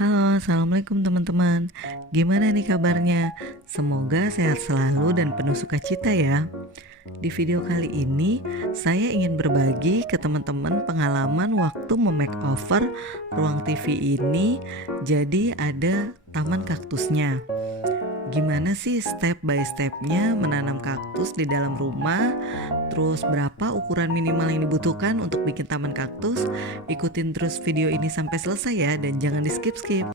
Halo, assalamualaikum teman-teman. Gimana nih kabarnya? Semoga sehat selalu dan penuh sukacita ya. Di video kali ini, saya ingin berbagi ke teman-teman pengalaman waktu memakeover ruang TV ini. Jadi ada taman kaktusnya. Gimana sih step by stepnya menanam kaktus di dalam rumah? Terus berapa ukuran minimal yang dibutuhkan untuk bikin taman kaktus? Ikutin terus video ini sampai selesai ya, dan jangan di skip-skip.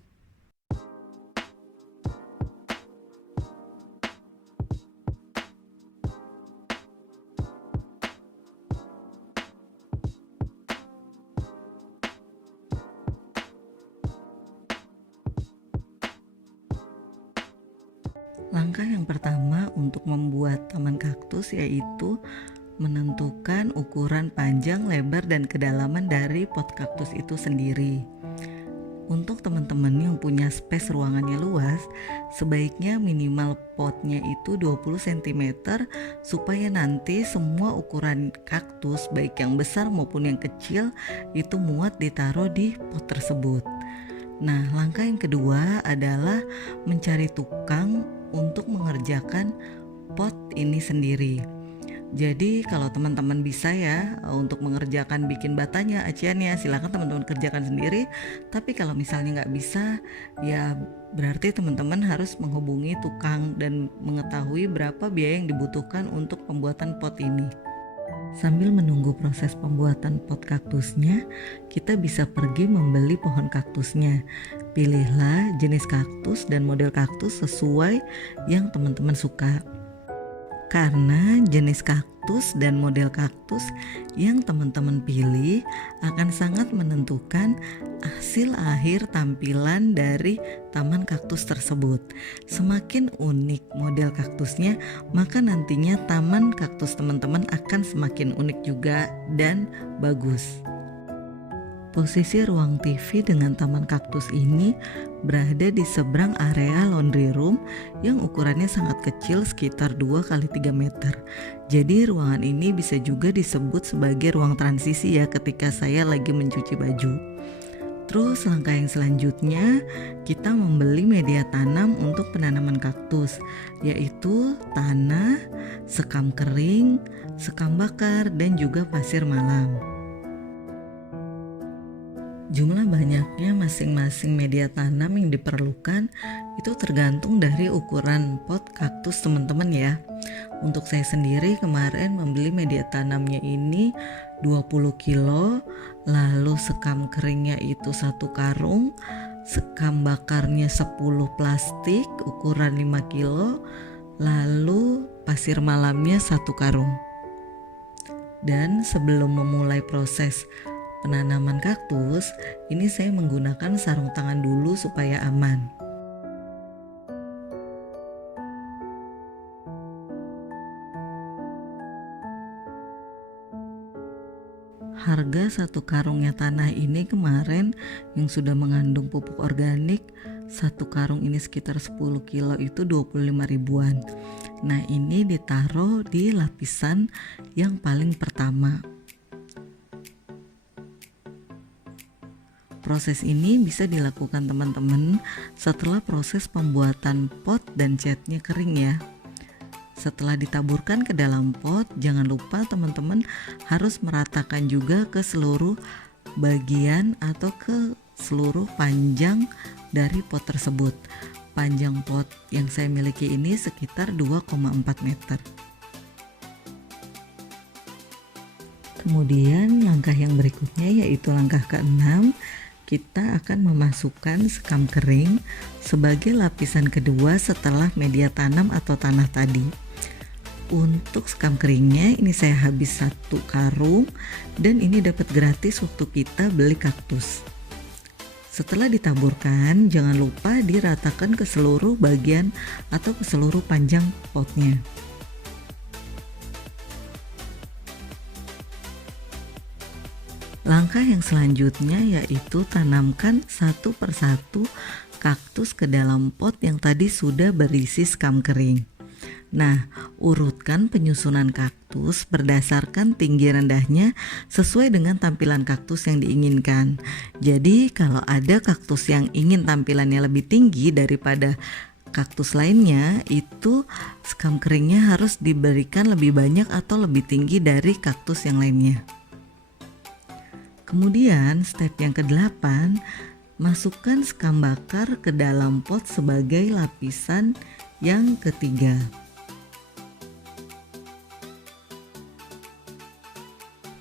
Langkah yang pertama untuk membuat taman kaktus yaitu menentukan ukuran panjang, lebar, dan kedalaman dari pot kaktus itu sendiri. Untuk teman-teman yang punya space ruangannya luas, sebaiknya minimal potnya itu 20 cm supaya nanti semua ukuran kaktus baik yang besar maupun yang kecil itu muat ditaruh di pot tersebut. Nah, langkah yang kedua adalah mencari tukang untuk mengerjakan pot ini sendiri. Jadi kalau teman-teman bisa ya untuk mengerjakan bikin batanya, aciannya, silakan teman-teman kerjakan sendiri. Tapi kalau misalnya nggak bisa, ya berarti teman-teman harus menghubungi tukang dan mengetahui berapa biaya yang dibutuhkan untuk pembuatan pot ini. Sambil menunggu proses pembuatan pot kaktusnya, kita bisa pergi membeli pohon kaktusnya. Pilihlah jenis kaktus dan model kaktus sesuai yang teman-teman suka. Karena jenis kaktus dan model kaktus yang teman-teman pilih akan sangat menentukan hasil akhir tampilan dari taman kaktus tersebut. Semakin unik model kaktusnya, maka nantinya taman kaktus teman-teman akan semakin unik juga dan bagus. Posisi ruang TV dengan taman kaktus ini berada di seberang area laundry room yang ukurannya sangat kecil, sekitar 2x3 meter. Jadi ruangan ini bisa juga disebut sebagai ruang transisi ya ketika saya lagi mencuci baju. Terus langkah yang selanjutnya, kita membeli media tanam untuk penanaman kaktus, yaitu tanah, sekam kering, sekam bakar, dan juga pasir malam. Jumlah banyaknya masing-masing media tanam yang diperlukan itu tergantung dari ukuran pot kaktus teman-teman ya. Untuk saya sendiri kemarin membeli media tanamnya ini 20 kilo, lalu sekam keringnya itu 1 karung, sekam bakarnya 10 plastik ukuran 5 kilo, lalu pasir malamnya 1 karung. Dan sebelum memulai proses penanaman kaktus, ini saya menggunakan sarung tangan dulu supaya aman. Harga 1 karungnya tanah ini kemarin yang sudah mengandung pupuk organik, 1 karung ini sekitar 10 kilo itu 25 ribuan. Nah, ini ditaruh di lapisan yang paling pertama. Proses ini bisa dilakukan teman-teman setelah proses pembuatan pot dan catnya kering ya. Setelah ditaburkan ke dalam pot, jangan lupa teman-teman harus meratakan juga ke seluruh bagian atau ke seluruh panjang dari pot tersebut. Panjang pot yang saya miliki ini sekitar 2,4 meter. Kemudian langkah yang berikutnya yaitu langkah ke-6. Kita akan memasukkan sekam kering sebagai lapisan kedua setelah media tanam atau tanah tadi. Untuk sekam keringnya ini saya habis 1 karung dan ini dapat gratis waktu kita beli kaktus. Setelah ditaburkan, jangan lupa diratakan ke seluruh bagian atau ke seluruh panjang potnya. Langkah yang selanjutnya yaitu tanamkan satu persatu kaktus ke dalam pot yang tadi sudah berisi sekam kering. Nah, urutkan penyusunan kaktus berdasarkan tinggi rendahnya sesuai dengan tampilan kaktus yang diinginkan. Jadi, kalau ada kaktus yang ingin tampilannya lebih tinggi daripada kaktus lainnya, itu sekam keringnya harus diberikan lebih banyak atau lebih tinggi dari kaktus yang lainnya. Kemudian, step yang ke-8, masukkan sekam bakar ke dalam pot sebagai lapisan yang ketiga.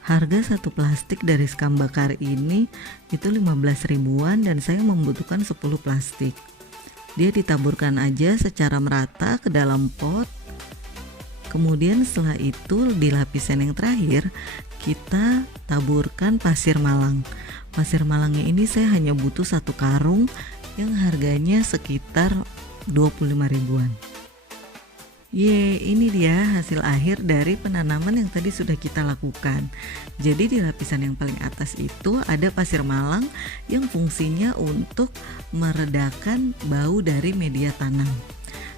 Harga satu plastik dari sekam bakar ini itu 15 ribuan dan saya membutuhkan 10 plastik. Dia ditaburkan aja secara merata ke dalam pot. Kemudian setelah itu di lapisan yang terakhir kita taburkan pasir malang. Pasir malangnya ini saya hanya butuh 1 karung yang harganya sekitar 25 ribuan. Ini dia hasil akhir dari penanaman yang tadi sudah kita lakukan. Jadi di lapisan yang paling atas itu ada pasir malang yang fungsinya untuk meredakan bau dari media tanam.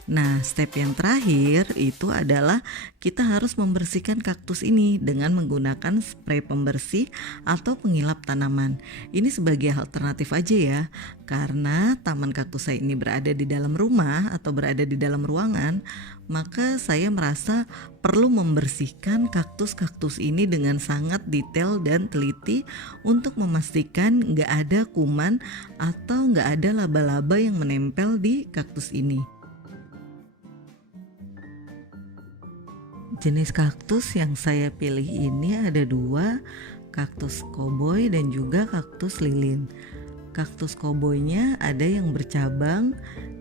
Nah, step yang terakhir itu adalah kita harus membersihkan kaktus ini dengan menggunakan spray pembersih atau pengilap tanaman. Ini sebagai alternatif aja ya, karena taman kaktus saya ini berada di dalam rumah atau berada di dalam ruangan, maka saya merasa perlu membersihkan kaktus-kaktus ini dengan sangat detail dan teliti untuk memastikan nggak ada kuman atau nggak ada laba-laba yang menempel di kaktus ini. Jenis kaktus yang saya pilih ini ada 2, kaktus koboi dan juga kaktus lilin. Kaktus koboinya ada yang bercabang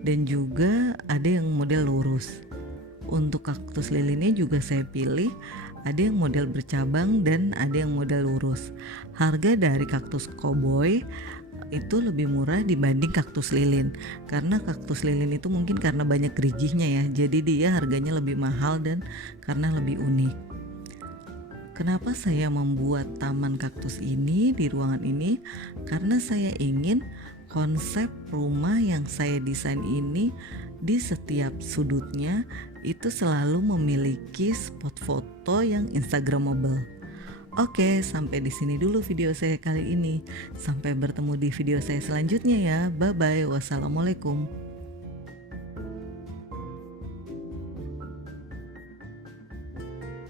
dan juga ada yang model lurus. Untuk kaktus lilinnya juga saya pilih ada yang model bercabang dan ada yang model lurus. Harga dari kaktus koboi itu lebih murah dibanding kaktus lilin, karena kaktus lilin itu mungkin karena banyak gerigihnya ya, jadi dia harganya lebih mahal dan karena lebih unik. Kenapa saya membuat taman kaktus ini di ruangan ini? Karena saya ingin konsep rumah yang saya desain ini di setiap sudutnya itu selalu memiliki spot foto yang instagramable. Oke, sampai di sini dulu video saya kali ini. Sampai bertemu di video saya selanjutnya ya. Bye bye. Wassalamualaikum.